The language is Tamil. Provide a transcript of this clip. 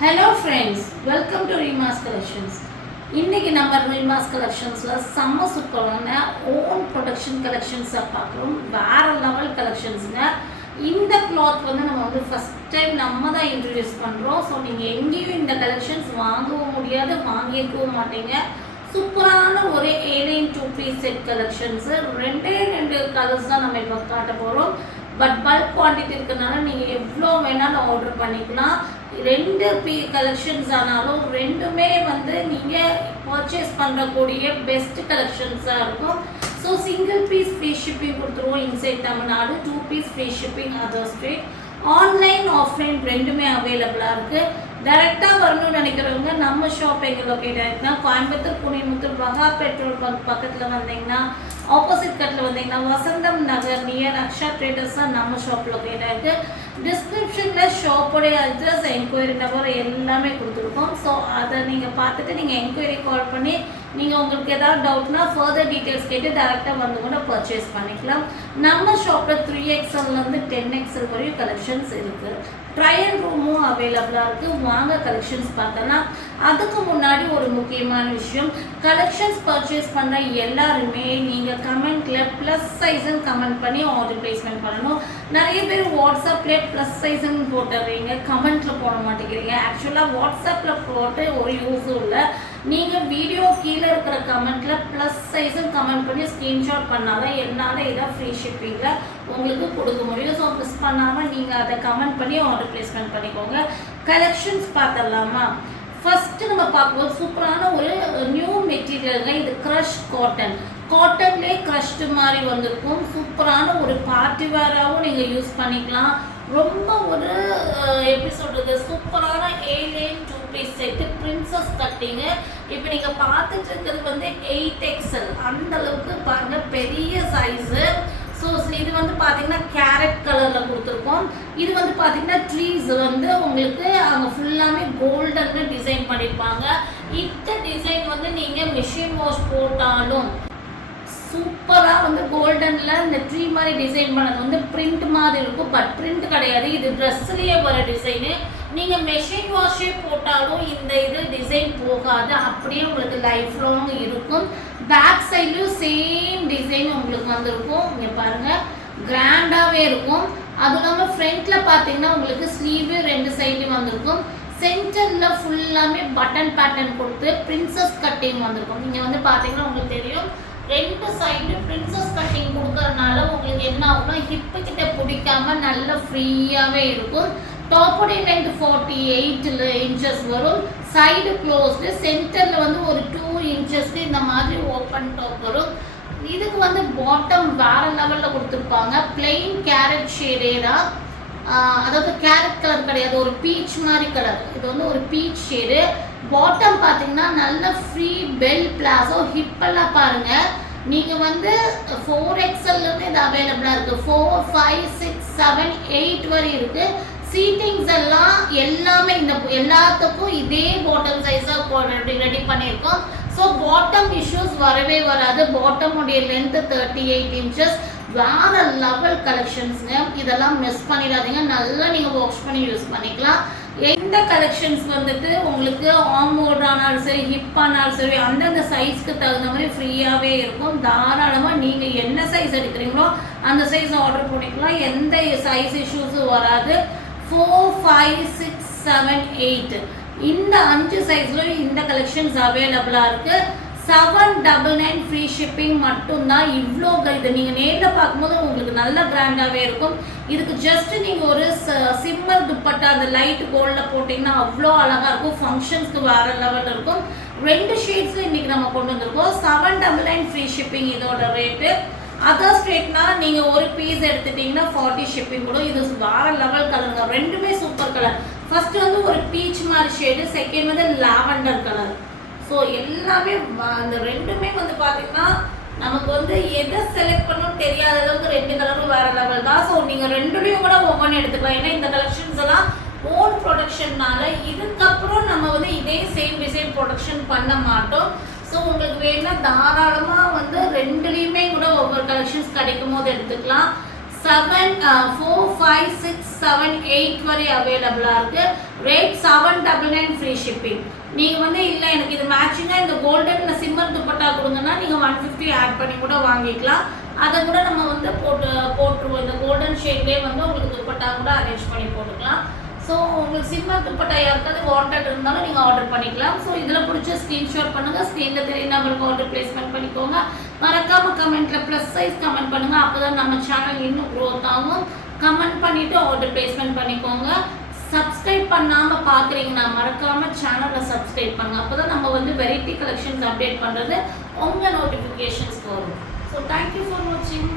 Hello friends, welcome to Reemas collections. இன்னைக்கு நம்ம Reemas collectionsல செம்ம சூப்பரான own production collections பார்க்குறோம். வேற லெவல் collectionsங்க. இந்த cloth வந்து நம்ம வந்து first time நம்ம தான் introduce பண்றோம். ஸோ நீங்க எங்கேயும் இந்த collections வாங்கவும் முடியாது, வாங்கியிருக்கவும் மாட்டீங்க. சூப்பரான ஒரு ஏலியன் 2-piece set collections. ரெண்டு கலர்ஸ் தான் நம்ம இப்போ காட்ட போகிறோம். பட் பல்க் குவான்டிட்டி இருக்கிறதுனால நீங்கள் எவ்வளோ வேணாலும் ஆர்டர் பண்ணிக்கலாம். ரெண்டு கலெக்ஷன்ஸ் ஆனாலும் ரெண்டுமே வந்து நீங்கள் பர்ச்சேஸ் பண்ணக்கூடிய பெஸ்ட் கலெக்ஷன்ஸாக இருக்கும். So single piece free shipping கொடுத்துருவோம் inside Tamil Nadu, 2 piece free shipping other state. Online offline ரெண்டுமே அவைலபிளாக இருக்குது. டைரெக்டாக வரணும்னு நினைக்கிறவங்க நம்ம ஷாப் எங்கே லொக்கேட் ஆகிருக்குன்னா கோயம்புத்தூர் குனியமுத்தூர் வஹாப் பெட்ரோல் பங்க் பக்கத்தில் வந்தீங்கன்னா ஆப்போசிட் கட்டில் வந்தீங்கன்னா வசந்தம் நகர் நியர் அக்ஷா ட்ரேடர்ஸ் தான் நம்ம ஷாப் லொக்கேட் ஆகிருக்கு. டிஸ்கிரிப்ஷனில் ஷாப்போடைய அட்ரஸ் என்கொயரி நம்பர் எல்லாமே கொடுத்துருக்கோம். ஸோ அதை நீங்கள் பார்த்துட்டு நீங்கள் என்கொயரி கால் பண்ணி நீங்கள் உங்களுக்கு ஏதாவது டவுட்னா ஃபர்தர் டீட்டெயில்ஸ் கேட்டு டேரெக்டாக வந்து கூட பர்ச்சேஸ் பண்ணிக்கலாம். நம்ம ஷாப்பில் 3XLலேருந்து 10XL வரையும் கலெக்ஷன்ஸ் இருக்குது. ட்ரையல் ரூமும் அவைலபிளாக இருக்குது. வாங்க கலெக்ஷன்ஸ் பார்த்தோன்னா அதுக்கு முன்னாடி ஒரு முக்கியமான விஷயம், கலெக்ஷன்ஸ் பர்ச்சேஸ் பண்ண எல்லாருமே நீங்கள் கமெண்ட்டில் ப்ளஸ் சைஸ்ன்னு கமெண்ட் பண்ணி ஆர்டர் ப்ளேஸ்மெண்ட் பண்ணணும். நிறைய பேர் வாட்ஸ்அப்லேயே ப்ளஸ் சைஸ்ன்னு போட்டுடுறீங்க, கமெண்ட்டில் போட மாட்டேங்கிறீங்க. ஆக்சுவலாக வாட்ஸ்அப்பில் போட்டு ஒரு யூஸும் இல்லை. நீங்கள் வீடியோ கீழே இருக்கிற கமெண்ட்டில் ப்ளஸ் சைஸும் கமெண்ட் பண்ணி ஸ்க்ரீன்ஷாட் பண்ணாதான் என்னால் இதை ஃப்ரீ ஷிப்பிங்கில் உங்களுக்கு கொடுக்க முடியும். ஸோ மிஸ் பண்ணாமல் நீங்கள் அதை கமெண்ட் பண்ணி ஆர்டர் ப்ளேஸ்மெண்ட் பண்ணிக்கோங்க. கலெக்ஷன்ஸ் பார்த்துடலாமா? ஃபஸ்ட்டு நம்ம பார்க்கும்போது சூப்பரான ஒரு நியூ மெட்டீரியலுங்க. இது க்ரஷ் காட்டன்லேயே க்ரஷ்டு மாதிரி வந்திருக்கும். சூப்பரான ஒரு பார்ட்டி வேராகவும் நீங்கள் யூஸ் பண்ணிக்கலாம். ரொம்ப ஒரு எப்படி சொல்கிறது, சூப்பரான ஏலியன் 2-piece செட்டு பிரின்சஸ் கட்டிங்கு. இப்போ நீங்கள் பார்த்துட்டு இருக்கிறது வந்து 8XL, அந்தளவுக்கு பாருங்கள் பெரிய சைஸு. ஸோ இது வந்து பார்த்தீங்கன்னா கேரட் கலரில் கொடுத்துருக்கோம். இது வந்து பார்த்தீங்கன்னா ட்ரீஸ் வந்து உங்களுக்கு அங்கே ஃபுல்லாமே கோல்டன்னு டிசைன் பண்ணியிருப்பாங்க. இந்த டிசைன் வந்து நீங்கள் மிஷின் வாஷ் போட்டாலும் சூப்பராக வந்து கோல்டனில் இந்த ட்ரீ மாதிரி டிசைன் பண்ணது வந்து பிரிண்ட் மாதிரி இருக்கும். பட் பிரிண்ட் கிடையாது, இது ட்ரெஸ்லேயே வர டிசைனு. நீங்கள் மெஷின் வாஷே போட்டாலும் இந்த இது டிசைன் போகாது, அப்படியே உங்களுக்கு லைஃப் லாங் இருக்கும். பேக் சைட்லையும் சேம் டிசைன் உங்களுக்கு வந்திருக்கும். இங்கே பாருங்கள் கிராண்டாகவே இருக்கும். அதுவும் இல்லாமல் ஃப்ரண்ட்டில் பார்த்தீங்கன்னா உங்களுக்கு ஸ்லீவு 2 சைட்லையும் வந்திருக்கும். சென்டரில் ஃபுல்லாமே பட்டன் பேட்டர்ன் கொடுத்து பிரின்சஸ் கட்டிங் வந்திருக்கும். நீங்கள் வந்து பார்த்தீங்கன்னா உங்களுக்கு தெரியும் 2 சைடு பிரின்சஸ் கட்டிங் கொடுக்கறதுனால உங்களுக்கு என்ன ஆகும்னா ஹிப்பு கிட்ட பிடிக்காம நல்ல ஃப்ரீயாகவே இருக்கும். டாப்போடைய லென்த் 48 இன்ச்சஸ் வரும். சைடு க்ளோஸ்டு, சென்டரில் வந்து ஒரு 2 இன்ச்சஸ்க்கு இந்த மாதிரி ஓப்பன் டாப் வரும். இதுக்கு வந்து பாட்டம் வேறு லெவலில் கொடுத்துருப்பாங்க. பிளெயின் கேரட் ஷேடே தான், அதாவது கேரட் கலர் கிடையாது, ஒரு பீச் மாதிரி கலர். இது வந்து ஒரு பீச் ஷேடு. பாட்டம் பார்த்தீங்கன்னா நல்ல ஃப்ரீ பெல் பிளாசோ. ஹிப்பெல்லாம் பாருங்கள், நீங்கள் வந்து 4XLலேருந்து இது அவைலபிளாக இருக்குது. 4, 5, 6, 7, 8 வரை இருக்குது. சீட்டிங்ஸ் எல்லாம் எல்லாமே இந்த எல்லாத்துக்கும் இதே பாட்டம் சைஸாக ரெடி பண்ணியிருக்கோம். ஸோ பாட்டம் இஷ்யூஸ் வரவே வராது. பாட்டமுடைய லென்த்து 38 இன்ச்சஸ். வேறு லெவல் கலெக்ஷன்ஸுங்க. இதெல்லாம் மிஸ் பண்ணிடாதீங்க. நல்லா நீங்கள் வாஷ் பண்ணி யூஸ் பண்ணிக்கலாம். எந்த கலெக்ஷன்ஸ் வந்துட்டு உங்களுக்கு ஆர்ம் ஹோல்ட் ஆனாலும் சரி, ஹிப் ஆனாலும் சரி, அந்தந்த சைஸ்க்கு தகுந்த மாதிரி ஃப்ரீயாகவே இருக்கும். தாராளமாக நீங்கள் என்ன சைஸ் எடுக்கிறீங்களோ அந்த சைஸ் ஆர்டர் பண்ணிக்கலாம். எந்த சைஸ் இஷ்யூஸும் வராது. 4, 5, 6, 7, 8 இந்த 5 சைஸ்லையும் இந்த கலெக்ஷன்ஸ் அவைலபிளாக இருக்குது. 799 ஃப்ரீ ஷிப்பிங் மட்டும்தான். இவ்வளோ இது நீங்கள் நேரில் பார்க்கும்போது உங்களுக்கு நல்ல கிராண்டாகவே இருக்கும். இதுக்கு ஜஸ்ட் நீங்கள் ஒரு சிம்மர் துப்பட்டா அந்த லைட் கோல்டில் போட்டிங்கன்னா அவ்வளோ அழகாக இருக்கும். ஃபங்க்ஷன்ஸ்க்கு வேறு லெவலில் இருக்கும். 2 ஷேட்ஸில் இன்றைக்கி நம்ம கொண்டு வந்திருக்கோம். 799 ஃப்ரீ ஷிப்பிங் இதோட ரேட்டு. அதர் ஸ்டேட்னா நீங்கள் ஒரு பீஸ் எடுத்துட்டிங்கன்னா 40 ஷிப்பிங் கூட. இது வேறு லெவல் கலருங்க. ரெண்டுமே சூப்பர் கலர். ஃபஸ்ட்டு வந்து ஒரு பீச் மாதிரி ஷேடு, செகண்ட் வந்து லாவெண்டர் கலர். ஸோ எல்லாமே அந்த ரெண்டுமே வந்து பார்த்தீங்கன்னா நமக்கு வந்து எதை செலக்ட் பண்ணணும்னு தெரியாத அளவுக்கு 2 கலரும் வேறு லெவல் தான். ஸோ நீங்கள் ரெண்டுலேயும் கூட ஒவ்வொன்று எடுத்துக்கலாம். ஏன்னா இந்த கலெக்ஷன்ஸ் எல்லாம் ஓன் ப்ரொடக்ஷன்னால இதுக்கப்புறம் நம்ம வந்து இதே சேம் டிசைன் ப்ரொடக்ஷன் பண்ண மாட்டோம். ஸோ உங்களுக்கு வேணும்னா தாராளமாக வந்து ரெண்டுலேயுமே கூட ஒவ்வொரு கலெக்ஷன்ஸ் கிடைக்கும் போது எடுத்துக்கலாம். 7, 4, 5, 6, 7, 8 வரை அவைலபிளாக இருக்குது. Rate 799 free shipping. நீங்கள் வந்து இல்லை எனக்கு இது மேட்சிங்காக இந்த கோல்டன் சிம்மர் துப்பட்டா கொடுங்கன்னா நீங்கள் 150 ஆட் பண்ணி கூட வாங்கிக்கலாம். அதை கூட நம்ம வந்து போட்டுருவோம். இந்த கோல்டன் ஷேட்லேயே வந்து உங்களுக்கு துப்பட்டா கூட அரேஞ்ச் பண்ணி போட்டுக்கலாம். ஸோ உங்களுக்கு சிம்மர் துப்பட்டா யாருக்காவது வாண்டட் இருந்தாலும் நீங்கள் ஆர்டர் பண்ணிக்கலாம். ஸோ இதில் பிடிச்ச ஸ்க்ரீன்ஷாட் பண்ணுங்கள். ஸ்க்ரீனில் தெரிய நம்பருக்கு ஆர்டர் பிளேஸ்மெண்ட் பண்ணிக்கோங்க. மறக்காமல் கமெண்ட்டில் ப்ளஸ் சைஸ் கமெண்ட் பண்ணுங்கள். அப்போ தான் நம்ம சேனல் இன்னும் க்ரோத் ஆகும். கமெண்ட் பண்ணிவிட்டு ஆர்டர் பிளேஸ்மெண்ட் பண்ணிக்கோங்க. சப்ஸ்கிரைப் பண்ணாமல் பார்க்குறீங்கன்னா மறக்காமல் சேனலை சப்ஸ்கிரைப் பண்ணுங்கள். அப்போ தான் நம்ம வந்து வெரைட்டி கலெக்ஷன்ஸ் அப்டேட் பண்ணுறது உங்கள் நோட்டிஃபிகேஷன்ஸ் வரும். ஸோ தேங்க்யூ ஃபார் வாட்சிங்.